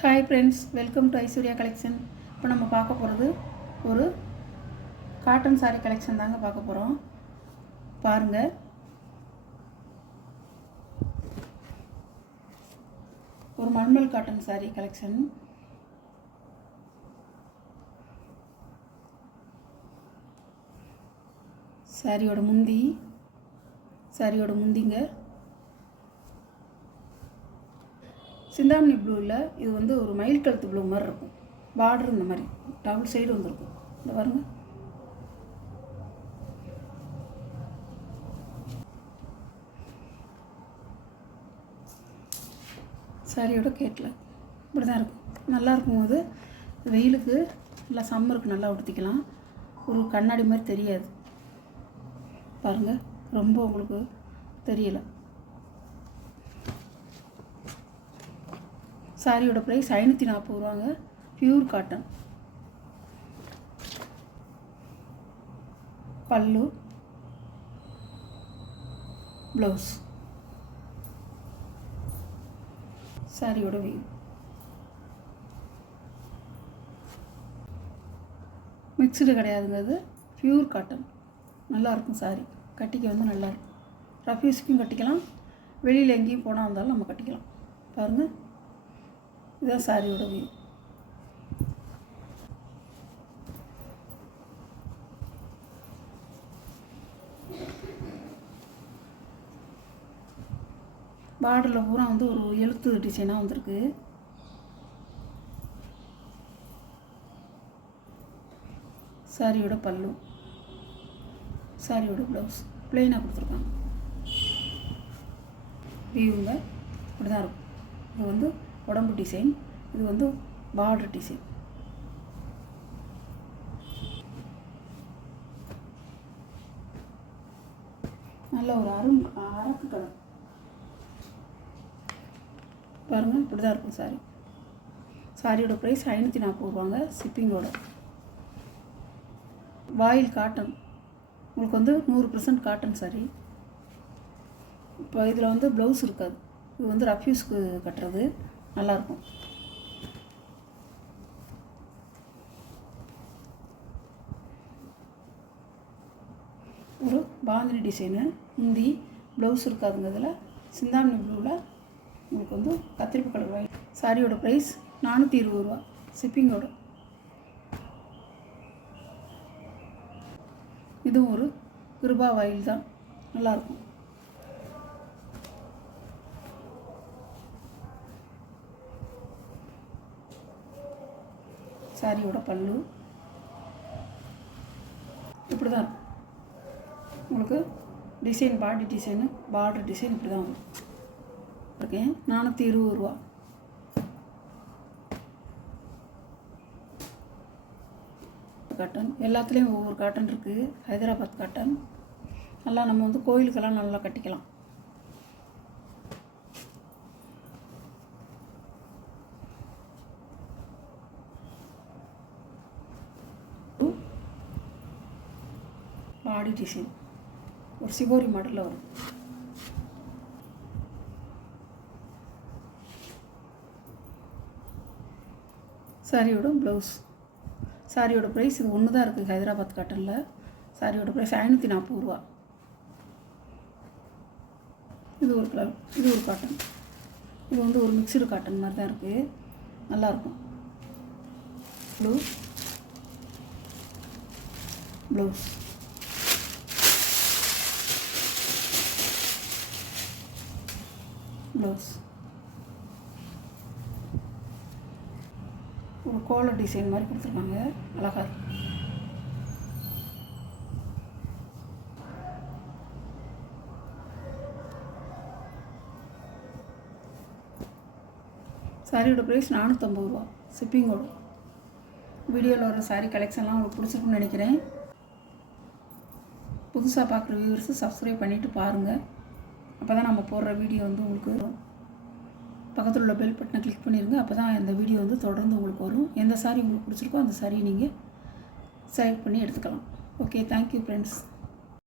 Hi friends, welcome to Aishwarya collection. இப்போ நம்ம பார்க்க போகிறது ஒரு காட்டன் சாரீ கலெக்ஷன் தாங்க பார்க்க போகிறோம். பாருங்கள், ஒரு மல்மல் காட்டன் சாரீ கலெக்ஷன். சாரியோட முந்திங்க சிந்தாமணி ப்ளூவில் இது வந்து ஒரு மயில் கழுத்து ப்ளூ மாதிரி இருக்கும். பார்டர் இந்த மாதிரி டபுள் சைடு வந்துருக்கும். இந்த பாருங்க, சாரியோட கேட்டில் இப்படி தான் இருக்கும். நல்லா இருக்கும்போது வெயிலுக்கு நல்லா சம்மருக்கு நல்லா உடுத்திக்கலாம். ஒரு கண்ணாடி மாதிரி தெரியாது பாருங்கள், ரொம்ப உங்களுக்கு தெரியலை. சாரியோட ப்ரைஸ் 540 ரூபாங்க. Pure cotton. பல்லு, ப்ளவுஸ், சாரியோட வியூ. மிக்சடு கிடையாதுங்க, அது பியூர் காட்டன். நல்லாயிருக்கும் சாரி, கட்டிக்க வந்து நல்லாயிருக்கும். ரஃப்யூஸ்க்கும் கட்டிக்கலாம், வெளியில் எங்கேயும் போனால் இருந்தாலும் நம்ம கட்டிக்கலாம். பாருங்கள், இதுதான் சாரியோட வியூ. பார்டரில் பூரா வந்து ஒரு எழுத்து டிசைனாக வந்திருக்கு. சாரியோட பல்லு, சாரியோட ப்ளவுஸ் பிளெயினாக கொடுத்துருக்காங்க. வியூங்க இப்படி தான் இருக்கும். இது வந்து உடம்பு டிசைன், இது வந்து பார்டர் டிசைன். நல்ல ஒரு அரக்கு கலர் பாருங்கள், இப்படி தான் இருக்கும் சாரி. சாரியோட ப்ரைஸ் 540 ரூபாங்க, ஷிப்பிங்கோட. வாயில் காட்டன், உங்களுக்கு வந்து 100% காட்டன் சாரி. இப்போ இதில் வந்து ப்ளவுஸ் இருக்காது, இது வந்து ரஃப்யூஸ்க்கு கட்டுறது. நல்லாயிருக்கும். ஒரு பாந்தினி டிசைனு. முந்தி ப்ளவுஸ் இருக்காதுங்க. இதில் சிந்தாமணி ப்ளூவில் உங்களுக்கு வந்து கத்திரிப்பு கலர் வாயில். சாரியோட ப்ரைஸ் 420 ரூபா, ஷிப்பிங்கோட. இதுவும் ஒரு கிருபா வாயில் தான், நல்லாயிருக்கும். சாரியோட பல்லு இப்படி தான் இருக்கும். உங்களுக்கு டிசைன், பாடி டிசைனு, பார்டர் டிசைன் இப்படி தான் வரும். ஓகே, 420 ரூபா. காட்டன் எல்லாத்துலேயும் ஒவ்வொரு காட்டன் இருக்குது. ஹைதராபாத் காட்டன். நல்லா நம்ம வந்து கோயிலுக்கெல்லாம் நல்லா கட்டிக்கலாம். பாடி டிசைன் ஒரு சிகோரி மாடலில் வரும். சாரியோட ப்ளவுஸ். சாரியோட ப்ரைஸ் இது ஒன்று தான் இருக்குது ஹைதராபாத் காட்டனில். சாரியோட ப்ரைஸ் 540 ரூபா. இது ஒரு கலர், இது ஒரு காட்டன். இது வந்து ஒரு மிக்சடு காட்டன் மாதிரி தான் இருக்குது, நல்லாயிருக்கும். ப்ளவுஸ், ப்ளவுஸ் ஒரு கோலர் டிசைன் மாதிரி கொடுத்துருக்காங்க, அழகாக இருக்கும். சாரியோட ப்ரைஸ் 450 ரூபா, ஷிப்பிங்கோட. வீடியோவில் வர சாரீ கலெக்ஷன்லாம் உங்களுக்கு பிடிச்சிருக்குன்னு நினைக்கிறேன். புதுசாக பார்க்குற வியூவர்ஸு சப்ஸ்கிரைப் பண்ணிவிட்டு பாருங்கள். அப்போ தான் நம்ம போடுற வீடியோ வந்து உங்களுக்கு வரும். பக்கத்தில் உள்ள பெல் பட்டனை கிளிக் பண்ணிடுங்க. அப்போ தான் இந்த வீடியோ வந்து தொடர்ந்து உங்களுக்கு வரும். எந்த சாரீ உங்களுக்கு பிடிச்சிருக்கோ அந்த சாரீ நீங்கள் செலக்ட் பண்ணி எடுத்துக்கலாம். Okay, thank you friends.